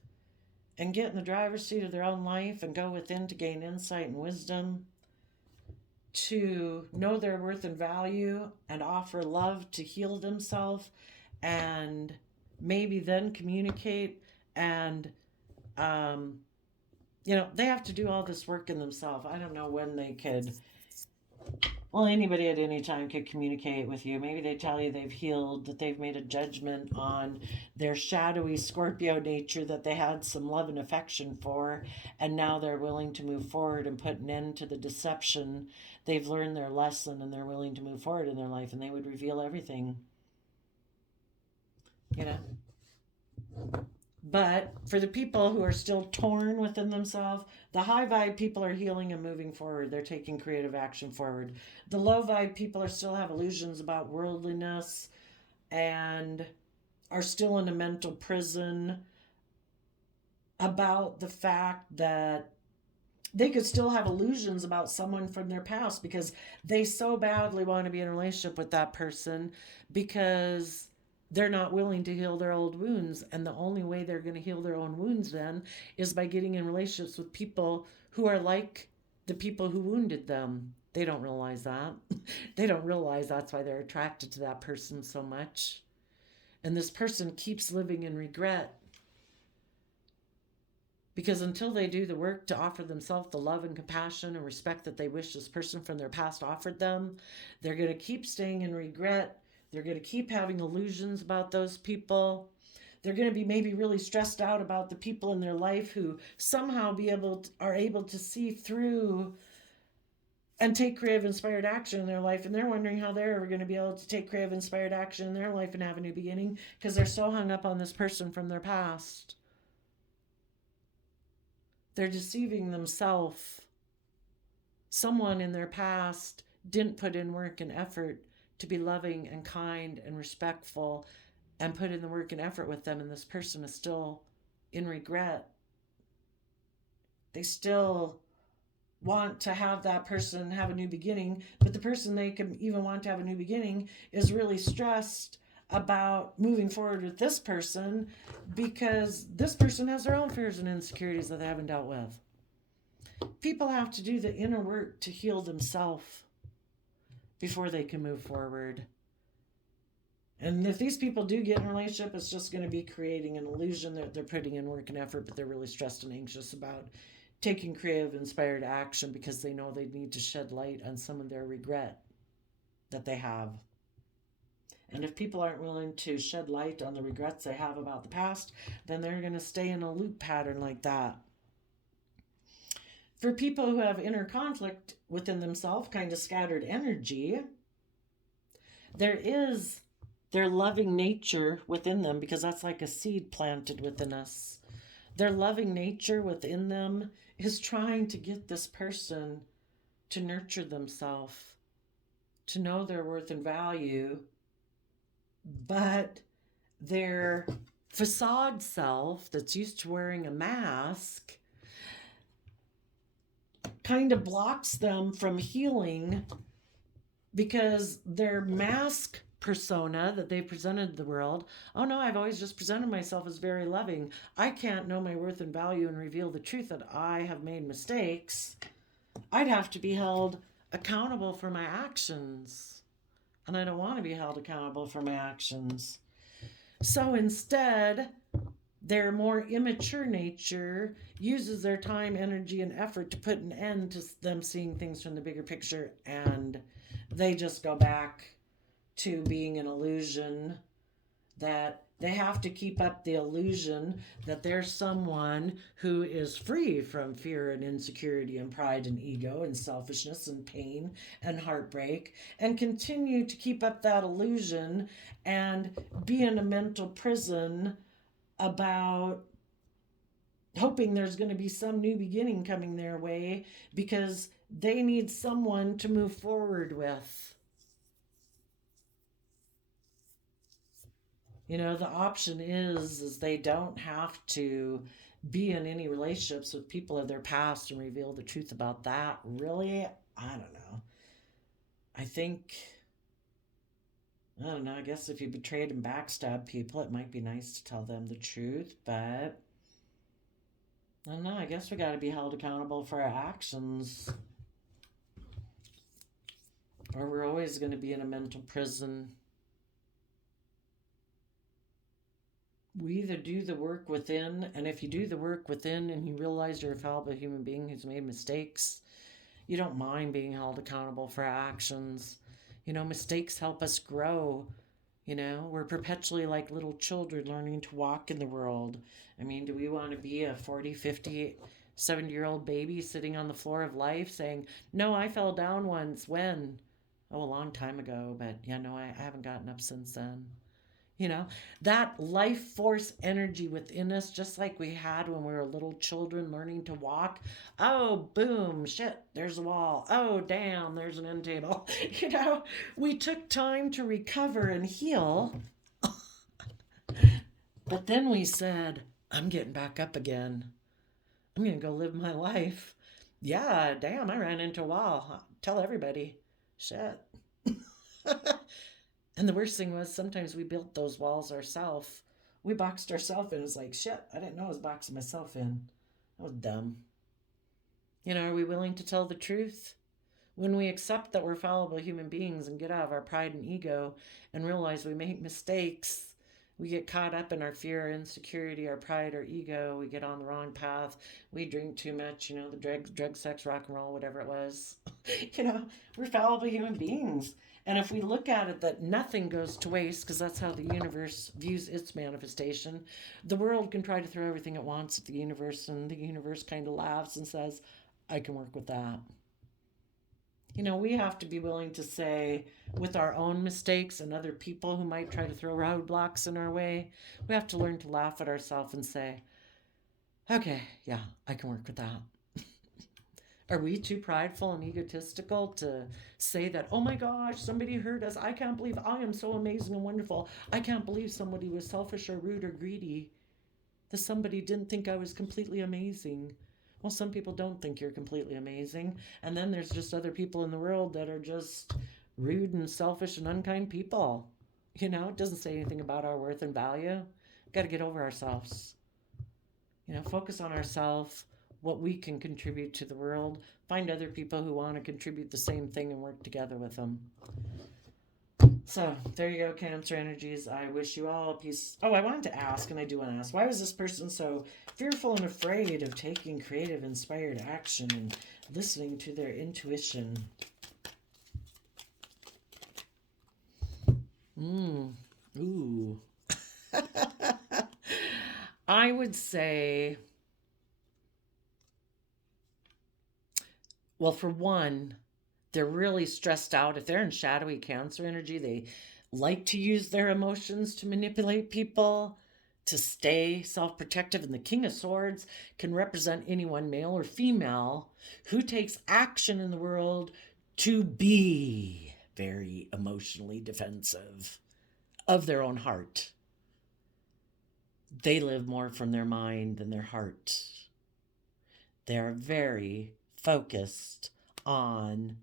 and get in the driver's seat of their own life and go within to gain insight and wisdom, to know their worth and value and offer love to heal themselves, and maybe then communicate and they have to do all this work in themselves. I don't know when they could, well, anybody at any time could communicate with you. Maybe they tell you they've healed, that they've made a judgment on their shadowy Scorpio nature that they had some love and affection for, and now they're willing to move forward and put an end to the deception. They've learned their lesson and they're willing to move forward in their life, and they would reveal everything. But for the people who are still torn within themselves, the high vibe people are healing and moving forward. They're taking creative action forward. The low vibe people are still have illusions about worldliness and are still in a mental prison about the fact that they could still have illusions about someone from their past because they so badly want to be in a relationship with that person because they're not willing to heal their old wounds. And the only way they're going to heal their own wounds then is by getting in relationships with people who are like the people who wounded them. They don't realize that. They don't realize that's why they're attracted to that person so much. And this person keeps living in regret. Because until they do the work to offer themselves the love and compassion and respect that they wish this person from their past offered them, they're going to keep staying in regret. They're going to keep having illusions about those people. They're going to be maybe really stressed out about the people in their life who somehow are able to see through and take creative inspired action in their life, and they're wondering how they're ever going to be able to take creative inspired action in their life and have a new beginning because they're so hung up on this person from their past. They're deceiving themselves. Someone in their past didn't put in work and effort to be loving and kind and respectful and put in the work and effort with them, and this person is still in regret. They still want to have that person have a new beginning, but the person they can even want to have a new beginning is really stressed about moving forward with this person because this person has their own fears and insecurities that they haven't dealt with. People have to do the inner work to heal themselves before they can move forward. And if these people do get in a relationship, it's just going to be creating an illusion that they're putting in work and effort, but they're really stressed and anxious about taking creative, inspired action because they know they need to shed light on some of their regret that they have. And if people aren't willing to shed light on the regrets they have about the past, then they're going to stay in a loop pattern like that. For people who have inner conflict within themselves, kind of scattered energy, there is their loving nature within them, because that's like a seed planted within us. Their loving nature within them is trying to get this person to nurture themselves, to know their worth and value, but their facade self that's used to wearing a mask kind of blocks them from healing because their mask persona that they presented the world, oh no, I've always just presented myself as very loving. I can't know my worth and value and reveal the truth that I have made mistakes. I'd have to be held accountable for my actions. And I don't want to be held accountable for my actions. So instead, their more immature nature uses their time, energy, and effort to put an end to them seeing things from the bigger picture, and they just go back to being an illusion, that they have to keep up the illusion that they're someone who is free from fear and insecurity and pride and ego and selfishness and pain and heartbreak, and continue to keep up that illusion and be in a mental prison about hoping there's going to be some new beginning coming their way because they need someone to move forward with. You know, the option is they don't have to be in any relationships with people of their past and reveal the truth about that. Really? I don't know. I don't know, I guess if you betrayed and backstabbed people, it might be nice to tell them the truth, but I don't know, I guess we got to be held accountable for our actions, or we're always going to be in a mental prison. We either do the work within, and if you do the work within and you realize you're a fallible human being who's made mistakes, you don't mind being held accountable for actions. You know, mistakes help us grow. You know, we're perpetually like little children learning to walk in the world. I mean, do we want to be a 40, 50, 70-year-old baby sitting on the floor of life saying, no, I fell down once. When? Oh, a long time ago, but yeah, no, I haven't gotten up since then. You know, that life force energy within us, just like we had when we were little children learning to walk. Oh, boom, shit, there's a wall. Oh, damn, there's an end table. You know, we took time to recover and heal. But then we said, I'm getting back up again. I'm going to go live my life. Yeah, damn, I ran into a wall. Tell everybody. Shit. And the worst thing was sometimes we built those walls ourselves. We boxed ourselves in. It was like, shit, I didn't know I was boxing myself in. That was dumb. You know, are we willing to tell the truth? When we accept that we're fallible human beings and get out of our pride and ego and realize we make mistakes, We get caught up in our fear, our insecurity, our pride, our ego. We get on the wrong path. We drink too much, the drug, sex, rock and roll, whatever it was. We're fallible human beings. And if we look at it that nothing goes to waste, because that's how the universe views its manifestation, the world can try to throw everything it wants at the universe, and the universe kind of laughs and says, I can work with that. We have to be willing to say, with our own mistakes and other people who might try to throw roadblocks in our way, we have to learn to laugh at ourselves and say, okay, yeah, I can work with that. Are we too prideful and egotistical to say that, oh my gosh, somebody hurt us? I can't believe I am so amazing and wonderful. I can't believe somebody was selfish or rude or greedy. That somebody didn't think I was completely amazing. Well, some people don't think you're completely amazing. And then there's just other people in the world that are just rude and selfish and unkind people. It doesn't say anything about our worth and value. Got to get over ourselves. Focus on ourselves, what we can contribute to the world. Find other people who want to contribute the same thing and work together with them. So there you go, Cancer energies. I wish you all peace. Oh, I wanted to ask, and I do want to ask, why was this person so fearful and afraid of taking creative, inspired action and listening to their intuition? Ooh. I would say, well, for one, they're really stressed out. If they're in shadowy Cancer energy, they like to use their emotions to manipulate people, to stay self-protective. And the King of Swords can represent anyone, male or female, who takes action in the world to be very emotionally defensive of their own heart. They live more from their mind than their heart. They're very focused on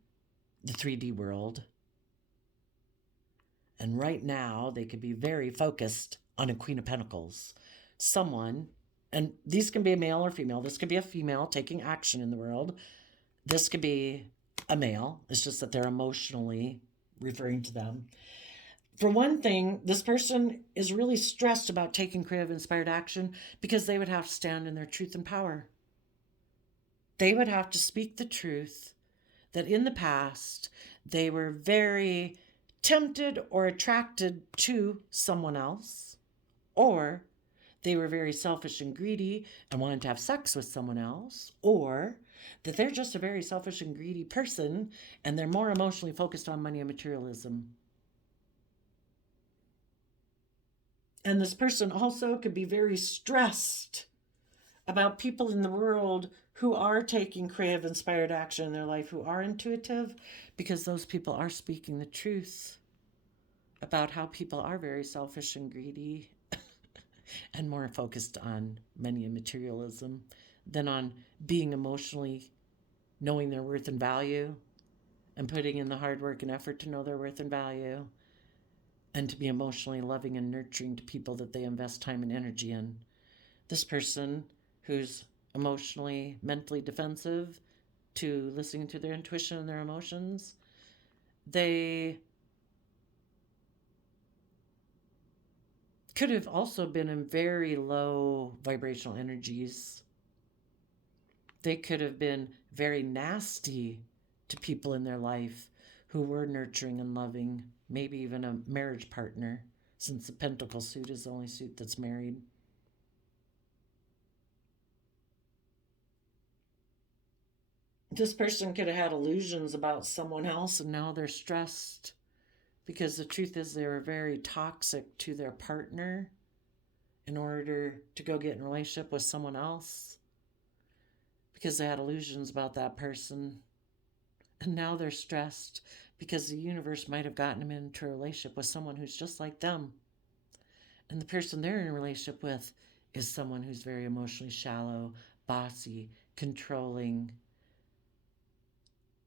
the 3D world. And right now, they could be very focused on a Queen of Pentacles. Someone, and these can be a male or female. This could be a female taking action in the world. This could be a male. It's just that they're emotionally referring to them. For one thing, this person is really stressed about taking creative, inspired action because they would have to stand in their truth and power. They would have to speak the truth that in the past they were very tempted or attracted to someone else, or they were very selfish and greedy and wanted to have sex with someone else, or that they're just a very selfish and greedy person and they're more emotionally focused on money and materialism. And this person also could be very stressed about people in the world who are taking creative, inspired action in their life, who are intuitive, because those people are speaking the truth about how people are very selfish and greedy and more focused on money and materialism than on being emotionally knowing their worth and value and putting in the hard work and effort to know their worth and value and to be emotionally loving and nurturing to people that they invest time and energy in. This person who's emotionally, mentally defensive to listening to their intuition and their emotions, they could have also been in very low vibrational energies. They could have been very nasty to people in their life who were nurturing and loving, maybe even a marriage partner, since the Pentacle suit is the only suit that's married. This person could have had illusions about someone else and now they're stressed because the truth is they were very toxic to their partner in order to go get in a relationship with someone else because they had illusions about that person. And now they're stressed because the universe might have gotten them into a relationship with someone who's just like them. And the person they're in a relationship with is someone who's very emotionally shallow, bossy, controlling,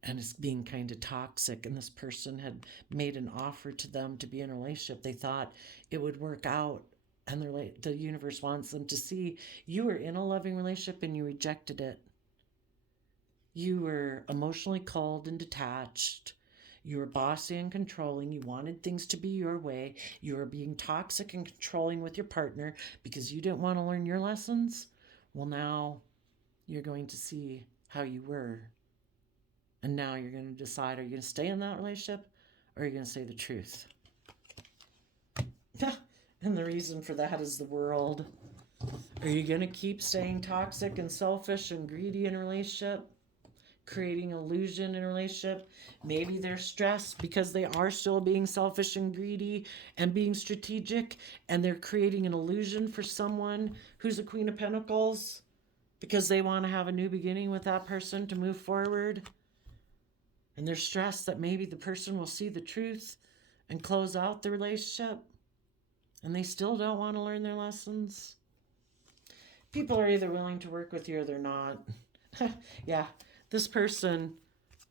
and is being kind of toxic. And this person had made an offer to them to be in a relationship. They thought it would work out. And the universe wants them to see you were in a loving relationship and you rejected it. You were emotionally cold and detached. You were bossy and controlling. You wanted things to be your way. You were being toxic and controlling with your partner because you didn't want to learn your lessons. Well, now you're going to see how you were. And now you're going to decide, are you going to stay in that relationship or are you going to say the truth? And the reason for that is the world. Are you going to keep staying toxic and selfish and greedy in a relationship? Creating illusion in a relationship? Maybe they're stressed because they are still being selfish and greedy and being strategic, and they're creating an illusion for someone who's a Queen of Pentacles because they want to have a new beginning with that person to move forward. And they're stressed that maybe the person will see the truth and close out the relationship, and they still don't want to learn their lessons. People are either willing to work with you or they're not. Yeah, this person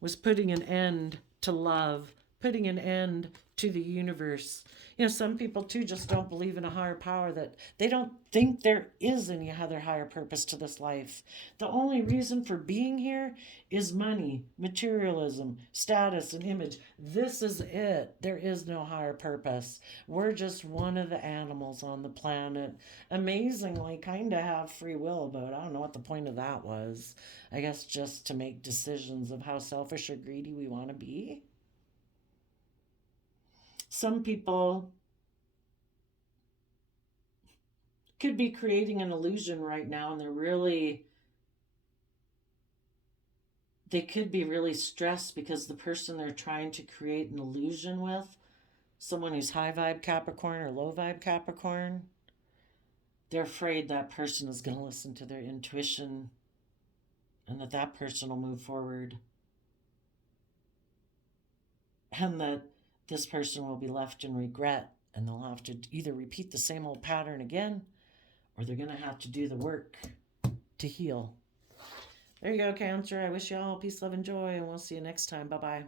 was putting an end to love, putting an end to the universe. You know, some people too just don't believe in a higher power, that they don't think there is any other higher purpose to this life. The only reason for being here is money, materialism, status, and image. This is it. There is no higher purpose. We're just one of the animals on the planet. Amazingly, kind of have free will, but I don't know what the point of that was. I guess just to make decisions of how selfish or greedy we want to be. Some people could be creating an illusion right now, and they could be really stressed because the person they're trying to create an illusion with, someone who's high vibe Capricorn or low vibe Capricorn, they're afraid that person is going to listen to their intuition and that person will move forward, and that this person will be left in regret, and they'll have to either repeat the same old pattern again, or they're going to have to do the work to heal. There you go, Cancer. I wish you all peace, love, and joy, and we'll see you next time. Bye-bye.